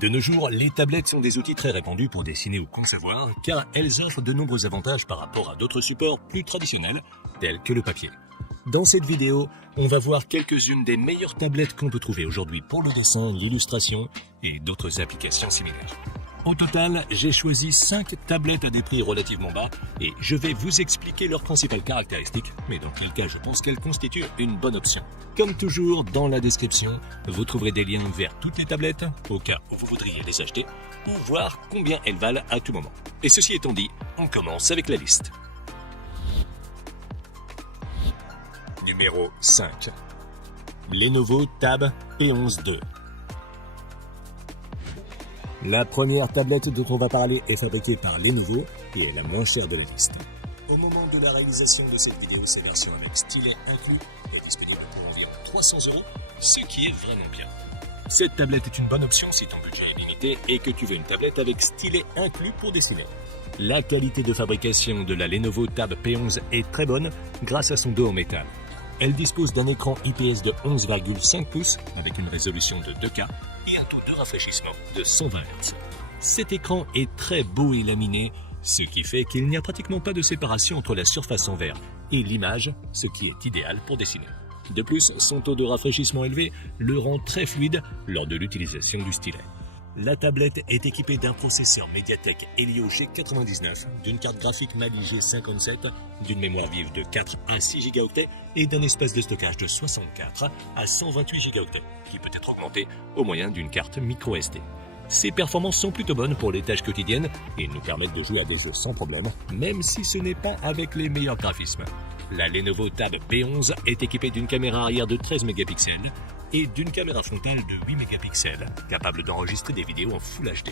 De nos jours, les tablettes sont des outils très répandus pour dessiner ou concevoir, car elles offrent de nombreux avantages par rapport à d'autres supports plus traditionnels, tels que le papier. Dans cette vidéo, on va voir quelques-unes des meilleures tablettes qu'on peut trouver aujourd'hui pour le dessin, l'illustration et d'autres applications similaires. Au total, j'ai choisi 5 tablettes à des prix relativement bas et je vais vous expliquer leurs principales caractéristiques, mais dans quel cas je pense qu'elles constituent une bonne option. Comme toujours, dans la description, vous trouverez des liens vers toutes les tablettes, au cas où vous voudriez les acheter, ou voir combien elles valent à tout moment. Et ceci étant dit, on commence avec la liste. Numéro 5. Lenovo Tab P11 II. La première tablette dont on va parler est fabriquée par Lenovo et est la moins chère de la liste. Au moment de la réalisation de cette vidéo, ces versions avec stylet inclus est disponible pour environ 300 €, ce qui est vraiment bien. Cette tablette est une bonne option si ton budget est limité et que tu veux une tablette avec stylet inclus pour dessiner. La qualité de fabrication de la Lenovo Tab P11 est très bonne grâce à son dos en métal. Elle dispose d'un écran IPS de 11,5 pouces avec une résolution de 2K et un taux de rafraîchissement de 120 Hz. Cet écran est très beau et laminé, ce qui fait qu'il n'y a pratiquement pas de séparation entre la surface en verre et l'image, ce qui est idéal pour dessiner. De plus, son taux de rafraîchissement élevé le rend très fluide lors de l'utilisation du stylet. La tablette est équipée d'un processeur MediaTek Helio G99, d'une carte graphique Mali G57, d'une mémoire vive de 4 à 6 Go et d'un espace de stockage de 64 à 128 Go, qui peut être augmenté au moyen d'une carte microSD. Ces performances sont plutôt bonnes pour les tâches quotidiennes et nous permettent de jouer à des jeux sans problème, même si ce n'est pas avec les meilleurs graphismes. La Lenovo Tab P11 est équipée d'une caméra arrière de 13 mégapixels et d'une caméra frontale de 8 mégapixels, capable d'enregistrer des vidéos en Full HD.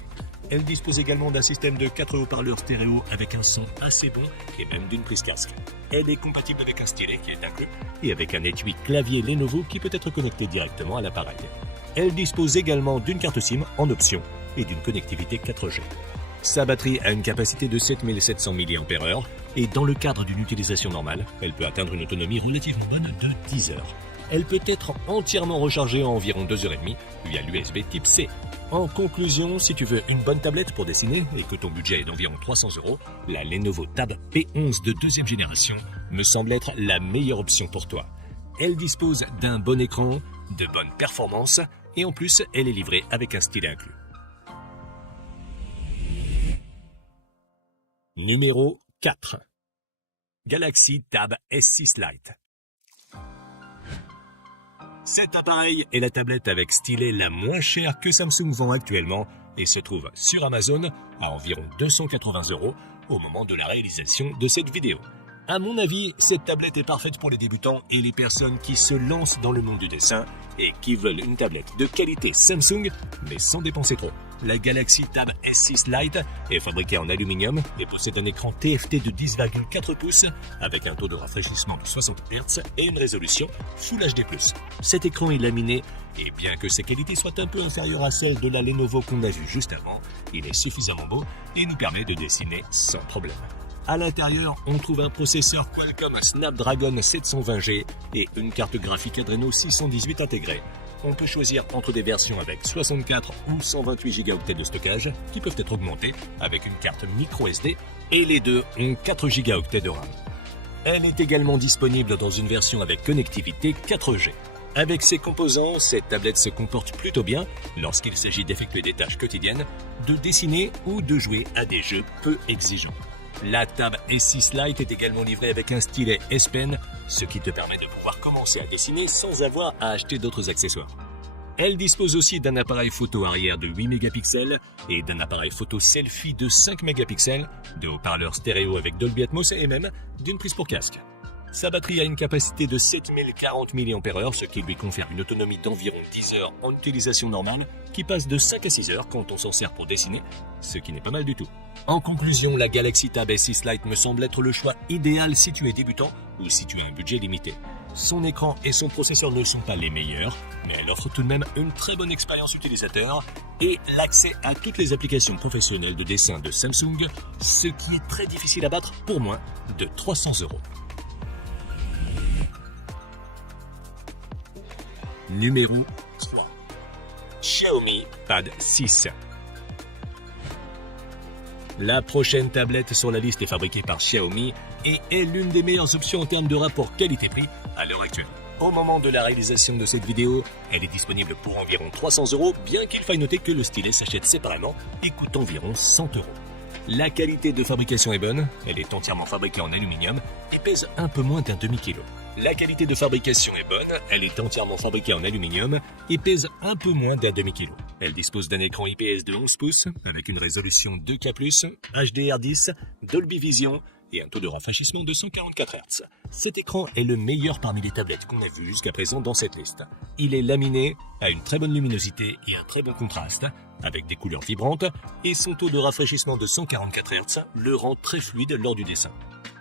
Elle dispose également d'un système de 4 haut-parleurs stéréo avec un son assez bon et même d'une prise casque. Elle est compatible avec un stylet qui est inclus et avec un étui clavier Lenovo qui peut être connecté directement à l'appareil. Elle dispose également d'une carte SIM en option et d'une connectivité 4G. Sa batterie a une capacité de 7700 mAh et dans le cadre d'une utilisation normale, elle peut atteindre une autonomie relativement bonne de 10 heures. Elle peut être entièrement rechargée en environ 2h30 via l'USB type C. En conclusion, si tu veux une bonne tablette pour dessiner et que ton budget est d'environ 300 €, la Lenovo Tab P11 de deuxième génération me semble être la meilleure option pour toi. Elle dispose d'un bon écran, de bonnes performances et en plus, elle est livrée avec un stylet inclus. Numéro 4. Galaxy Tab S6 Lite. Cet appareil est la tablette avec stylet la moins chère que Samsung vend actuellement et se trouve sur Amazon à environ 280 € au moment de la réalisation de cette vidéo. À mon avis, cette tablette est parfaite pour les débutants et les personnes qui se lancent dans le monde du dessin et qui veulent une tablette de qualité Samsung mais sans dépenser trop. La Galaxy Tab S6 Lite est fabriquée en aluminium et possède un écran TFT de 10,4 pouces avec un taux de rafraîchissement de 60 Hz et une résolution Full HD+. Cet écran est laminé et bien que ses qualités soient un peu inférieures à celles de la Lenovo qu'on a vue juste avant, il est suffisamment beau et nous permet de dessiner sans problème. À l'intérieur, on trouve un processeur Qualcomm Snapdragon 720G et une carte graphique Adreno 618 intégrée. On peut choisir entre des versions avec 64 ou 128 Go de stockage qui peuvent être augmentés avec une carte microSD et les deux ont 4 Go de RAM. Elle est également disponible dans une version avec connectivité 4G. Avec ses composants, cette tablette se comporte plutôt bien lorsqu'il s'agit d'effectuer des tâches quotidiennes, de dessiner ou de jouer à des jeux peu exigeants. La Tab S6 Lite est également livrée avec un stylet S Pen, ce qui te permet de pouvoir commencer à dessiner sans avoir à acheter d'autres accessoires. Elle dispose aussi d'un appareil photo arrière de 8 mégapixels et d'un appareil photo selfie de 5 mégapixels, de haut-parleurs stéréo avec Dolby Atmos et même d'une prise pour casque. Sa batterie a une capacité de 7040 mAh, ce qui lui confère une autonomie d'environ 10 heures en utilisation normale, qui passe de 5 à 6 heures quand on s'en sert pour dessiner, ce qui n'est pas mal du tout. En conclusion, la Galaxy Tab S6 Lite me semble être le choix idéal si tu es débutant ou si tu as un budget limité. Son écran et son processeur ne sont pas les meilleurs, mais elle offre tout de même une très bonne expérience utilisateur et l'accès à toutes les applications professionnelles de dessin de Samsung, ce qui est très difficile à battre pour moins de 300 €. Numéro 3. Xiaomi Pad 6. La prochaine tablette sur la liste est fabriquée par Xiaomi et est l'une des meilleures options en termes de rapport qualité-prix à l'heure actuelle. Au moment de la réalisation de cette vidéo, elle est disponible pour environ 300 €, bien qu'il faille noter que le stylet s'achète séparément et coûte environ 100 €. La qualité de fabrication est bonne, elle est entièrement fabriquée en aluminium et pèse un peu moins d'un demi-kilo. La qualité de fabrication est bonne, elle est entièrement fabriquée en aluminium et pèse un peu moins d'un demi-kilo. Elle dispose d'un écran IPS de 11 pouces avec une résolution 2K+, HDR10, Dolby Vision et un taux de rafraîchissement de 144 Hz. Cet écran est le meilleur parmi les tablettes qu'on a vues jusqu'à présent dans cette liste. Il est laminé, a une très bonne luminosité et un très bon contraste, avec des couleurs vibrantes, et son taux de rafraîchissement de 144 Hz le rend très fluide lors du dessin.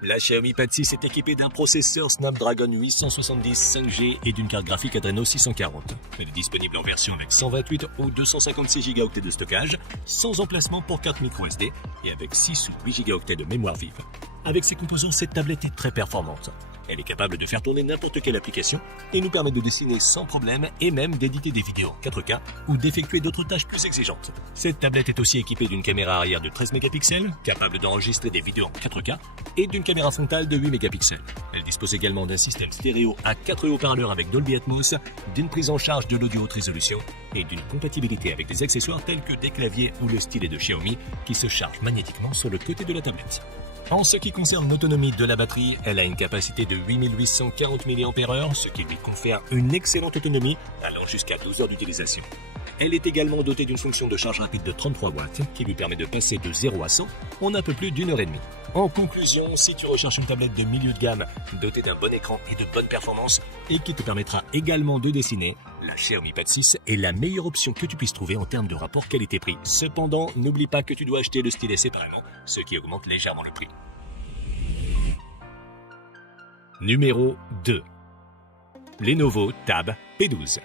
La Xiaomi Pad 6 est équipée d'un processeur Snapdragon 870 5G et d'une carte graphique Adreno 640. Elle est disponible en version avec 128 ou 256 Go de stockage, sans emplacement pour carte microSD et avec 6 ou 8 Go de mémoire vive. Avec ses composants, cette tablette est très performante. Elle est capable de faire tourner n'importe quelle application et nous permet de dessiner sans problème et même d'éditer des vidéos en 4K ou d'effectuer d'autres tâches plus exigeantes. Cette tablette est aussi équipée d'une caméra arrière de 13 mégapixels, capable d'enregistrer des vidéos en 4K et d'une caméra frontale de 8 mégapixels. Elle dispose également d'un système stéréo à 4 haut-parleurs avec Dolby Atmos, d'une prise en charge de l'audio haute résolution et d'une compatibilité avec des accessoires tels que des claviers ou le stylet de Xiaomi qui se charge magnétiquement sur le côté de la tablette. En ce qui concerne l'autonomie de la batterie, elle a une capacité de 8840 mAh, ce qui lui confère une excellente autonomie allant jusqu'à 12 heures d'utilisation. Elle est également dotée d'une fonction de charge rapide de 33 watts qui lui permet de passer de 0 à 100 en un peu plus d'une heure et demie. En conclusion, si tu recherches une tablette de milieu de gamme dotée d'un bon écran et de bonnes performances et qui te permettra également de dessiner, la Xiaomi Pad 6 est la meilleure option que tu puisses trouver en termes de rapport qualité-prix. Cependant, n'oublie pas que tu dois acheter le stylet séparément, ce qui augmente légèrement le prix. Numéro 2. Lenovo Tab P12.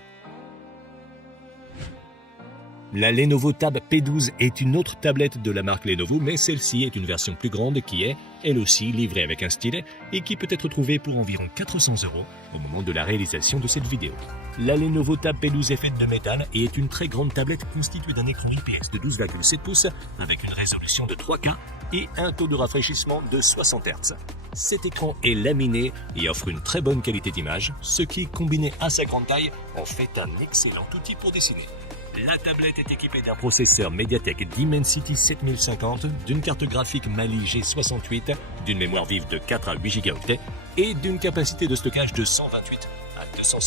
La Lenovo Tab P12 est une autre tablette de la marque Lenovo, mais celle-ci est une version plus grande qui est, elle aussi, livrée avec un stylet et qui peut être trouvée pour environ 400 € au moment de la réalisation de cette vidéo. La Lenovo Tab P12 est faite de métal et est une très grande tablette constituée d'un écran IPS de 12,7 pouces avec une résolution de 3K et un taux de rafraîchissement de 60 Hz. Cet écran est laminé et offre une très bonne qualité d'image, ce qui, combiné à sa grande taille, en fait un excellent outil pour dessiner. La tablette est équipée d'un processeur MediaTek Dimensity 7050, d'une carte graphique Mali G68, d'une mémoire vive de 4 à 8 Go et d'une capacité de stockage de 128 à 256